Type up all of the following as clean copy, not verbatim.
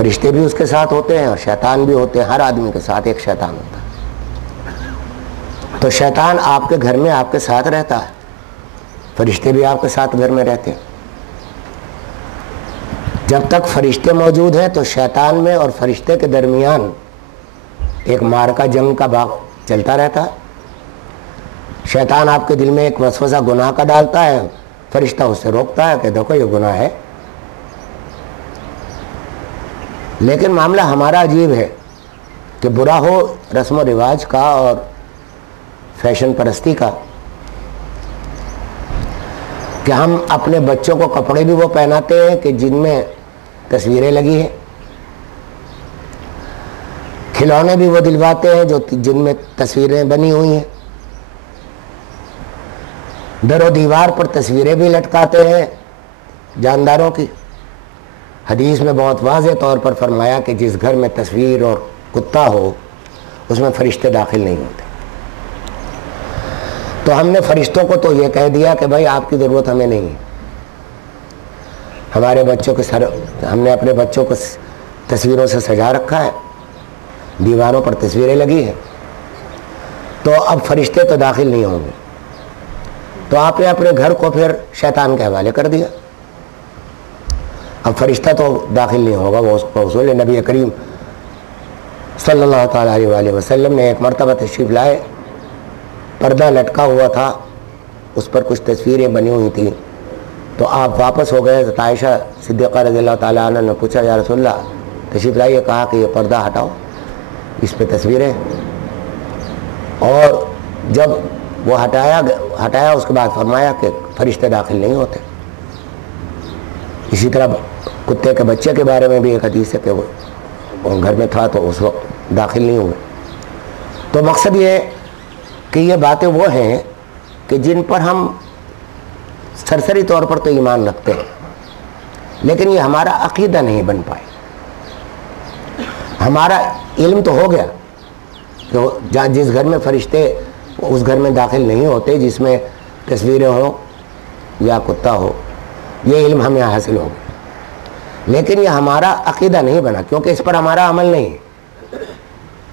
فرشتے بھی اس کے ساتھ ہوتے ہیں اور شیطان بھی ہوتے ہیں. ہر آدمی کے ساتھ ایک شیطان ہوتا ہے. تو شیطان آپ کے گھر میں آپ کے ساتھ رہتا ہے, فرشتے بھی آپ کے ساتھ گھر میں رہتے ہیں. جب تک فرشتے موجود ہیں تو شیطان میں اور فرشتے کے درمیان ایک مارکا جنگ کا باغ چلتا رہتا ہے. شیطان آپ کے دل میں ایک وسوسہ گناہ کا ڈالتا ہے, فرشتہ اس سے روکتا ہے کہ دیکھو یہ گناہ ہے. لیکن معاملہ ہمارا عجیب ہے کہ برا ہو رسم و رواج کا اور فیشن پرستی کا, کہ ہم اپنے بچوں کو کپڑے بھی وہ پہناتے ہیں کہ جن میں تصویریں لگی ہیں, کھلونے بھی وہ دلواتے ہیں جن میں تصویریں بنی ہوئی ہیں, در و دیوار پر تصویریں بھی لٹکاتے ہیں جانداروں کی. حدیث میں بہت واضح طور پر فرمایا کہ جس گھر میں تصویر اور کتا ہو اس میں فرشتے داخل نہیں ہوتے. تو ہم نے فرشتوں کو تو یہ کہہ دیا کہ بھائی آپ کی ضرورت ہمیں نہیں ہے. ہمارے بچوں کے ہم نے اپنے بچوں کو تصویروں سے سجا رکھا ہے, دیواروں پر تصویریں لگی ہیں, تو اب فرشتے تو داخل نہیں ہوں گے. تو آپ نے اپنے گھر کو پھر شیطان کے حوالے کر دیا. اب فرشتہ تو داخل نہیں ہوگا, وہ اس کو اصول. نبی کریم صلی اللہ تعالیٰ علیہ وآلہ وسلم نے ایک مرتبہ تشریف لائے, پردہ لٹکا ہوا تھا, اس پر کچھ تصویریں بنی ہوئی تھیں. تو آپ واپس ہو گئے تو عائشہ صدیقہ رضی اللہ تعالیٰ عنہ نے پوچھا یا رسول اللہ تشریف لائیے, کہا کہ یہ پردہ ہٹاؤ, اس پہ تصویریں. اور جب وہ ہٹایا اس کے بعد فرمایا کہ فرشتے داخل نہیں ہوتے. اسی طرح کتے کے بچے کے بارے میں بھی ایک حدیث ہے کہ وہ گھر میں تھا تو اس وقت داخل نہیں ہوئے. تو مقصد یہ ہے کہ یہ باتیں وہ ہیں کہ جن پر ہم سرسری طور پر تو ایمان رکھتے ہیں, لیکن یہ ہمارا عقیدہ نہیں بن پائے. ہمارا علم تو ہو گیا کہ جس گھر میں فرشتے اس گھر میں داخل نہیں ہوتے جس میں تصویریں ہوں یا کتا ہو, یہ علم ہمیں حاصل ہو گیا. لیکن یہ ہمارا عقیدہ نہیں بنا کیونکہ اس پر ہمارا عمل نہیں ہے.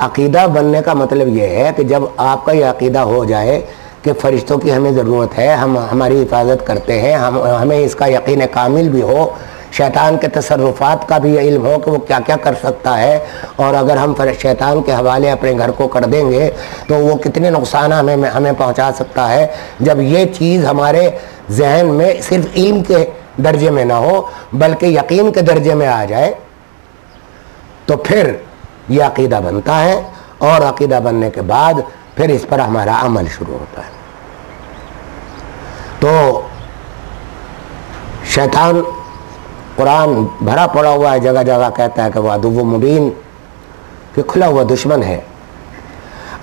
عقیدہ بننے کا مطلب یہ ہے کہ جب آپ کا یہ عقیدہ ہو جائے کہ فرشتوں کی ہمیں ضرورت ہے, ہم ہماری حفاظت کرتے ہیں, ہمیں اس کا یقین کامل بھی ہو, شیطان کے تصرفات کا بھی یہ علم ہو کہ وہ کیا کیا کر سکتا ہے, اور اگر ہم شیطان کے حوالے اپنے گھر کو کر دیں گے تو وہ کتنے نقصان ہمیں پہنچا سکتا ہے. جب یہ چیز ہمارے ذہن میں صرف علم کے درجے میں نہ ہو بلکہ یقین کے درجے میں آ جائے تو پھر یہ عقیدہ بنتا ہے, اور عقیدہ بننے کے بعد پھر اس پر ہمارا عمل شروع ہوتا ہے. تو شیطان قرآن بھرا پڑا ہوا ہے, جگہ جگہ کہتا ہے کہ وہ عدو مبین, کہ کھلا ہوا دشمن ہے.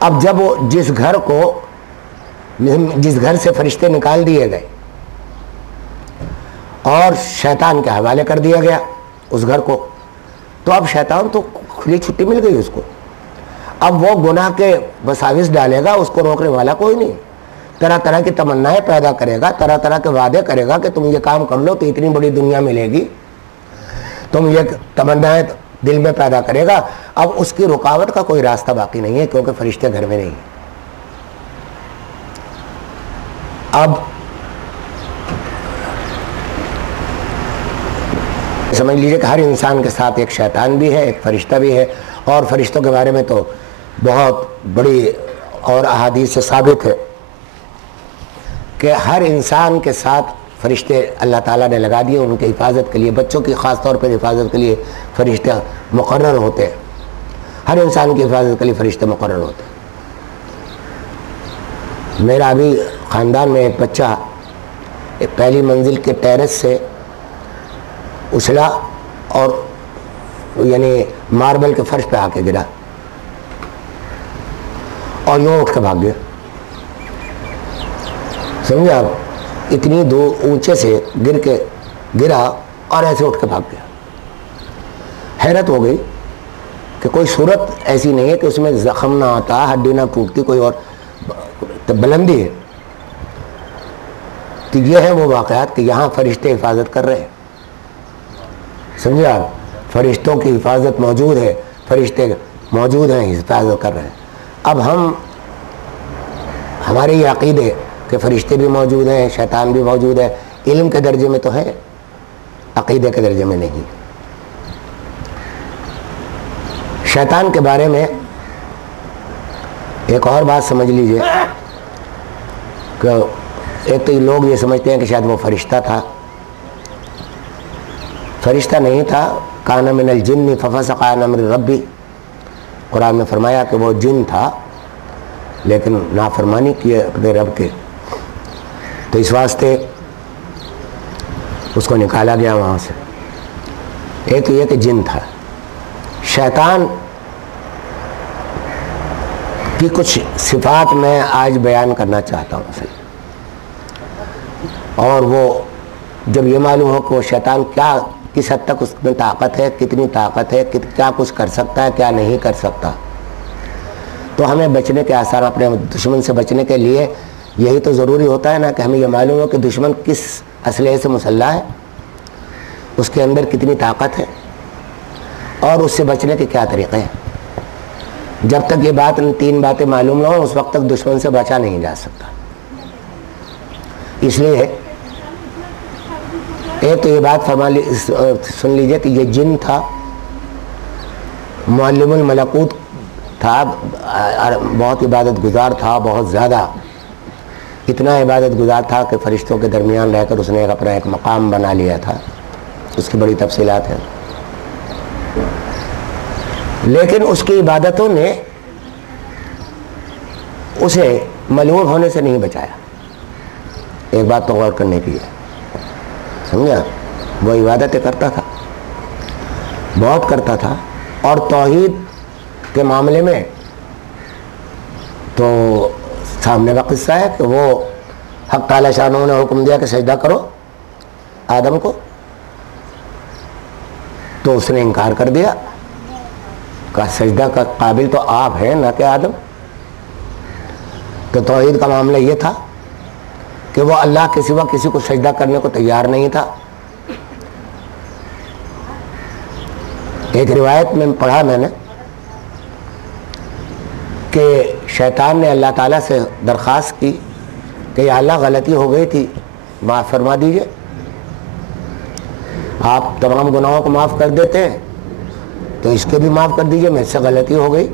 اب جب وہ جس گھر سے فرشتے نکال دیے گئے اور شیطان کے حوالے کر دیا گیا اس گھر کو, تو اب شیطان تو کھلی چھٹی مل گئی اس کو. اب وہ گناہ کے وساوس ڈالے گا, اس کو روکنے والا کوئی نہیں. طرح طرح کی تمنائیں پیدا کرے گا, طرح طرح کے وعدے کرے گا کہ تم یہ کام کر لو تو اتنی بڑی دنیا ملے گی, تم یہ تمنائیں دل میں پیدا کرے گا. اب اس کی رکاوٹ کا کوئی راستہ باقی نہیں ہے کیونکہ فرشتے گھر میں نہیں ہیں. اب سمجھ لیجئے کہ ہر انسان کے ساتھ ایک شیطان بھی ہے, ایک فرشتہ بھی ہے, اور فرشتوں کے بارے میں تو بہت بڑی اور احادیث سے ثابت ہے کہ ہر انسان کے ساتھ فرشتے اللہ تعالیٰ نے لگا دیے ان کی حفاظت کے لیے. بچوں کی خاص طور پر حفاظت کے لیے فرشتے مقرر ہوتے ہیں, ہر انسان کی حفاظت کے لیے فرشتے مقرر ہوتے ہیں. میرا ابھی خاندان میں ایک بچہ پہلی منزل کے ٹیرس سے اچھلا اور یعنی ماربل کے فرش پہ آ کے گرا اور یوں اٹھ کے بھاگ گیا. سمجھے آپ, اتنی اونچے سے گرا اور ایسے اٹھ کے بھاگ گیا. حیرت ہو گئی کہ کوئی صورت ایسی نہیں ہے کہ اس میں زخم نہ آتا, ہڈی نہ ٹوٹتی, کوئی اور بلندی ہے. تو یہ ہے وہ واقعات کہ یہاں فرشتے حفاظت کر رہے ہیں. سمجھے آپ, فرشتوں کی حفاظت موجود ہے، فرشتے موجود ہیں، حفاظت کر رہے ہیں۔ اب ہمارے یہ عقیدے کہ فرشتے بھی موجود ہیں، شیطان بھی موجود ہے، علم کے درجے میں تو ہے، عقیدے کے درجے میں نہیں۔ شیطان کے بارے میں ایک اور بات سمجھ لیجئے کہ ایک تو لوگ یہ سمجھتے ہیں کہ شاید وہ فرشتہ تھا، فرشتہ نہیں تھا، کان من الجن ففسق عن امر ربی، قرآن میں فرمایا کہ وہ جن تھا لیکن نافرمانی کی اپنے رب کے، تو اس واسطے اس کو نکالا گیا وہاں سے۔ ایک تو یہ کہ جن تھا۔ شیطان کی کچھ صفات میں آج بیان کرنا چاہتا ہوں صحیح، اور وہ جب یہ معلوم ہو کہ وہ شیطان کیا، کس حد تک اس میں طاقت ہے، کتنی طاقت ہے، کیا کچھ کر سکتا ہے، کیا نہیں کر سکتا، تو ہمیں بچنے کے آثار، اپنے دشمن سے بچنے کے لیے یہی تو ضروری ہوتا ہے نا کہ ہمیں یہ معلوم ہو کہ دشمن کس اسلحے سے مسلح ہے، اس کے اندر کتنی طاقت ہے، اور اس سے بچنے کے کیا طریقے ہیں۔ جب تک یہ بات، تین باتیں معلوم نہ ہوں اس وقت تک دشمن سے بچا نہیں جا سکتا۔ اس لیے ایک تو یہ بات سن لیجئے کہ یہ جن تھا، معلم الملکوت تھا، بہت عبادت گزار تھا، بہت زیادہ، اتنا عبادت گزار تھا کہ فرشتوں کے درمیان رہ کر اس نے اپنا ایک مقام بنا لیا تھا، اس کی بڑی تفصیلات ہیں۔ لیکن اس کی عبادتوں نے اسے ملعون ہونے سے نہیں بچایا۔ ایک بات تو غور کرنے کی ہے، سمجھا؟ وہ عبادتیں کرتا تھا، بہت کرتا تھا، اور توحید کے معاملے میں تو سامنے کا قصہ ہے کہ وہ حق تعالی شانہ نے حکم دیا کہ سجدہ کرو آدم کو، تو اس نے انکار کر دیا، کہا سجدہ کا قابل تو آپ ہیں نہ کہ آدم۔ تو توحید کا معاملہ یہ تھا کہ وہ اللہ کے سوا کسی کو سجدہ کرنے کو تیار نہیں تھا۔ ایک روایت میں پڑھا میں نے کہ شیطان نے اللہ تعالیٰ سے درخواست کی کہ یا اللہ غلطی ہو گئی تھی، معاف فرما دیجئے، آپ تمام گناہوں کو معاف کر دیتے ہیں تو اس کے بھی معاف کر دیجئے، مجھ سے غلطی ہو گئی۔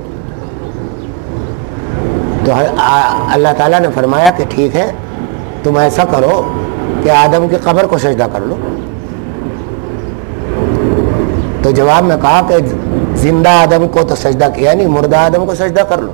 تو اللہ تعالیٰ نے فرمایا کہ ٹھیک ہے، تم ایسا کرو کہ آدم کی قبر کو سجدہ کر لو۔ تو جواب میں کہا کہ زندہ آدم کو تو سجدہ کیا نہیں، مردہ آدم کو سجدہ کر لو۔